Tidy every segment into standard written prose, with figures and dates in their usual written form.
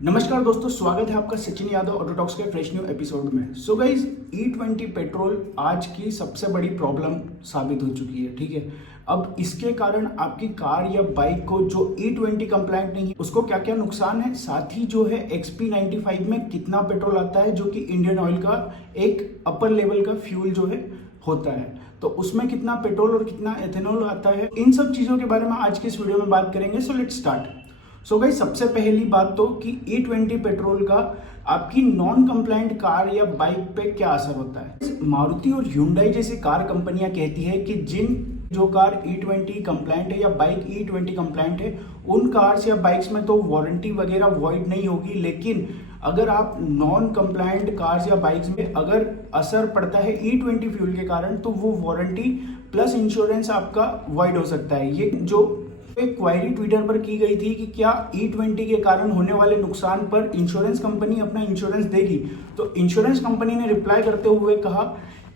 नमस्कार दोस्तों, स्वागत है आपका सचिन यादव ऑटोटॉक्स के फ्रेश न्यू एपिसोड में। सो गाइज, E20 पेट्रोल आज की सबसे बड़ी प्रॉब्लम साबित हो चुकी है। ठीक है, अब इसके कारण आपकी कार या बाइक को जो E20 कंप्लायंट नहीं है उसको क्या क्या नुकसान है, साथ ही जो है XP95 में कितना पेट्रोल आता है जो कि इंडियन ऑयल का एक अपर लेवल का फ्यूल जो है होता है, तो उसमें कितना पेट्रोल और कितना एथेनॉल आता है, इन सब चीजों के बारे में आज की इस वीडियो में बात करेंगे। So let's start. So guys, सबसे पहली बात तो कि E20 पेट्रोल का आपकी नॉन कंप्लायंट कार या बाइक पे क्या असर होता है। मारुति और Hyundai जैसी कार कंपनियां कहती है कि जो कार E20 कंप्लायंट है या बाइक E20 कंप्लायंट है, उन कार्स या बाइक्स में तो वारंटी वगैरह वॉइड नहीं होगी, लेकिन अगर आप नॉन कंप्लायंट कार्स या बाइक्स में अगर असर पड़ता है E20 फ्यूल के कारण, तो वो वारंटी प्लस इंश्योरेंस आपका वॉइड हो सकता है। ये जो एक क्वायरी ट्विटर पर की गई थी कि क्या E20 के कारण होने वाले नुकसान पर इंश्योरेंस कंपनी अपना इंश्योरेंस देगी, तो इंश्योरेंस कंपनी ने रिप्लाई करते हुए कहा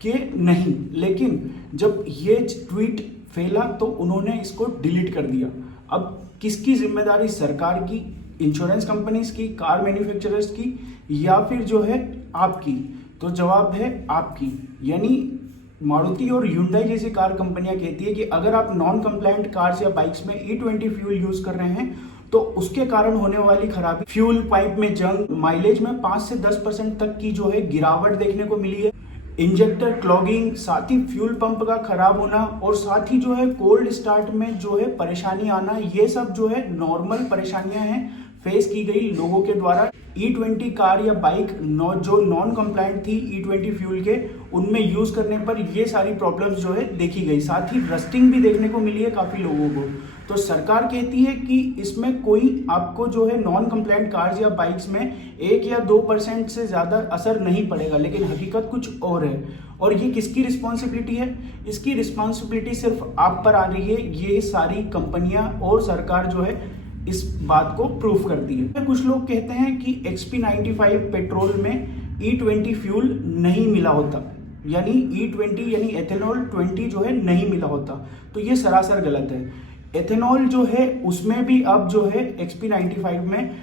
कि नहीं, लेकिन जब ये ट्वीट फैला तो उन्होंने इसको डिलीट कर दिया। अब किसकी जिम्मेदारी, सरकार की, इंश्योरेंस कंपनीज की, कार मैन्युफैक्चरर्स की, या फिर जो है आपकी? तो जवाब है आपकी। यानी मारुति और Hyundai जैसी कार कंपनियां कहती है कि अगर आप नॉन कंप्लायंट कार्स या बाइक्स में E20 फ्यूल यूज कर रहे हैं तो उसके कारण होने वाली खराबी, फ्यूल पाइप में जंग, माइलेज में 5 से 10% तक की जो है गिरावट देखने को मिली है, इंजेक्टर क्लॉगिंग, साथ ही फ्यूल पंप का खराब होना, और साथ ही जो है कोल्ड स्टार्ट में जो है परेशानी आना, ये सब जो है नॉर्मल परेशानियां हैं फेस की गई लोगों के द्वारा। E20 कार या बाइक जो नॉन कंप्लायंट थी E20 फ्यूल के, उनमें यूज करने पर ये सारी प्रॉब्लम्स जो है देखी गई, साथ ही रस्टिंग भी देखने को मिली है काफी लोगों को। तो सरकार कहती है कि इसमें कोई आपको जो है नॉन कंप्लायंट कार्स या बाइक्स में 1 या 2% से ज्यादा असर नहीं पड़ेगा, लेकिन हकीकत कुछ और है। और ये किसकी रिस्पॉन्सिबिलिटी है? इसकी रिस्पॉन्सिबिलिटी सिर्फ आप पर आ रही है। ये सारी कंपनियां और सरकार जो है इस बात को प्रूफ करती है। कुछ लोग कहते हैं कि XP95 पेट्रोल में E20 फ्यूल नहीं मिला होता, यानी E20 यानी एथेनॉल 20 जो है नहीं मिला होता, तो ये सरासर गलत है। एथेनॉल जो है उसमें भी अब जो है XP95 में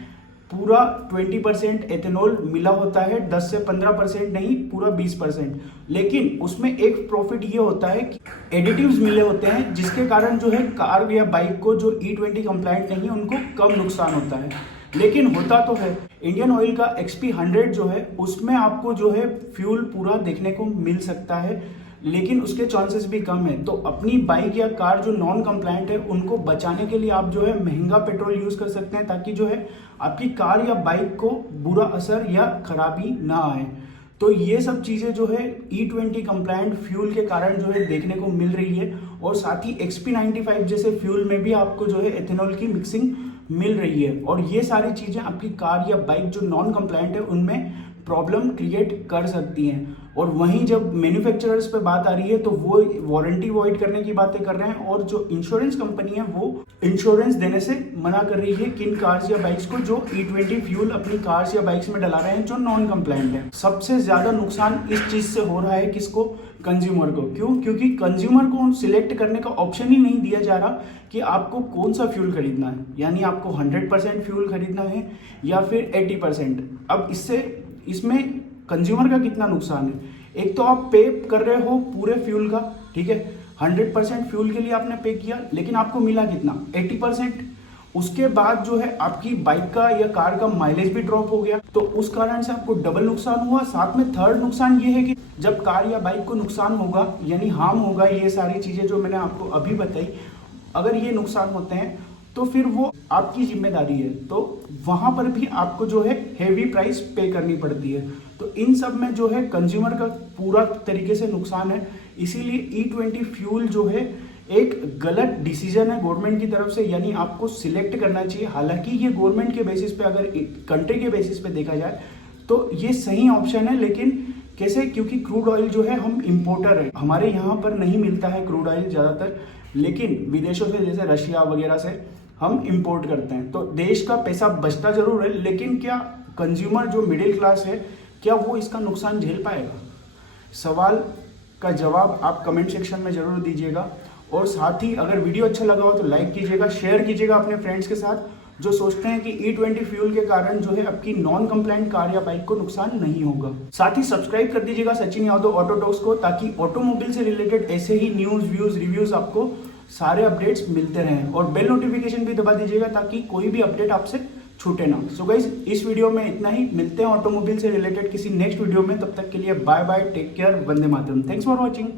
पूरा 20% एथेनॉल मिला होता है, 10 से 15% नहीं, पूरा 20%। लेकिन उसमें एक प्रॉफिट ये होता है कि एडिटिव्स मिले होते हैं, जिसके कारण जो है कार या बाइक को जो E20 कंप्लायंट नहीं है उनको कम नुकसान होता है। लेकिन होता तो है, इंडियन ऑयल का XP100 जो है उसमें आपको जो है फ्यूल पूरा देखने को मिल सकता है, लेकिन उसके चांसेस भी कम है। तो अपनी बाइक या कार जो नॉन कंप्लायंट है उनको बचाने के लिए आप जो है महंगा पेट्रोल यूज कर सकते हैं, ताकि जो है आपकी कार या बाइक को बुरा असर या खराबी ना आए। तो ये सब चीजें जो है E20 कंप्लायंट फ्यूल के कारण जो है देखने को मिल रही है, और साथ ही XP95 जैसे फ्यूल में भी आपको जो है एथेनॉल की मिक्सिंग मिल रही है, और ये सारी चीजें आपकी कार या बाइक जो नॉन कंप्लायंट है उनमें प्रॉब्लम क्रिएट कर सकती हैं। और वहीं जब मैन्युफैक्चरर्स पे बात आ रही है तो वो वारंटी वॉइड करने की बातें कर रहे हैं, और जो इंश्योरेंस कंपनी है वो इंश्योरेंस देने से मना कर रही है किन कार्स या बाइक्स को जो E20 फ्यूल अपनी कार्स या बाइक्स में डला रहे हैं जो नॉन कंप्लायंट है। सबसे ज्यादा नुकसान इस चीज से हो रहा है किसको? कंज्यूमर को। क्यों? क्योंकि कंज्यूमर को सिलेक्ट करने का ऑप्शन ही नहीं दिया जा रहा कि आपको कौन सा फ्यूल खरीदना है, यानी आपको 100% फ्यूल खरीदना है या फिर 80%। अब इसमें कंज्यूमर का कितना नुकसान है? एक तो आप पे कर रहे हो पूरे फ्यूल का, ठीक है, 100% फ्यूल के लिए आपने पे किया, लेकिन आपको मिला कितना? 80%। उसके बाद जो है आपकी बाइक का या कार का माइलेज भी ड्रॉप हो गया, तो उस कारण से आपको डबल नुकसान हुआ। साथ में थर्ड नुकसान ये है कि जब कार या बाइक को नुकसान होगा, यानी हार्म होगा, ये सारी चीजें जो मैंने आपको अभी बताई, अगर ये नुकसान होते हैं तो फिर वो आपकी जिम्मेदारी है, तो वहां पर भी आपको जो है हेवी प्राइस पे करनी पड़ती है। तो इन सब में जो है कंज्यूमर का पूरा तरीके से नुकसान है। इसीलिए E20 फ्यूल जो है एक गलत डिसीजन है गवर्नमेंट की तरफ से, यानी आपको सिलेक्ट करना चाहिए। हालांकि ये गवर्नमेंट के बेसिस पे, अगर कंट्री के बेसिस पे देखा जाए तो ये सही ऑप्शन है, लेकिन कैसे? क्योंकि क्रूड ऑयल जो है हम इंपोर्टर है, हमारे यहाँ पर नहीं मिलता है क्रूड ऑयल ज़्यादातर, लेकिन विदेशों से जैसे रशिया वगैरह से हम इंपोर्ट करते हैं, तो देश का पैसा बचता जरूर है, लेकिन क्या कंज्यूमर जो मिडिल क्लास है, क्या वो इसका नुकसान झेल पाएगा? सवाल का जवाब आप कमेंट सेक्शन में जरूर दीजिएगा, और साथ ही अगर वीडियो अच्छा लगा हो तो लाइक कीजिएगा, शेयर कीजिएगा अपने फ्रेंड्स के साथ। जो सोचते हैं कि E20 फ्यूल के कारण जो है आपकी नॉन कंप्लाइंट कार या बाइक को नुकसान नहीं होगा। साथ ही सब्सक्राइब कर दीजिएगा सचिन यादव ऑटोटॉक्स को, ताकि ऑटोमोबाइल से रिलेटेड ऐसे ही न्यूज व्यूज रिव्यूज आपको सारे अपडेट्स मिलते रहें, और बेल नोटिफिकेशन भी दबा दीजिएगा ताकि कोई भी अपडेट आपसे छूटे ना। सो गाइज, इस वीडियो में इतना ही। मिलते हैं ऑटोमोबाइल से रिलेटेड किसी नेक्स्ट वीडियो में। तब तक के लिए bye bye, take care, Vande Mataram. Thanks for watching.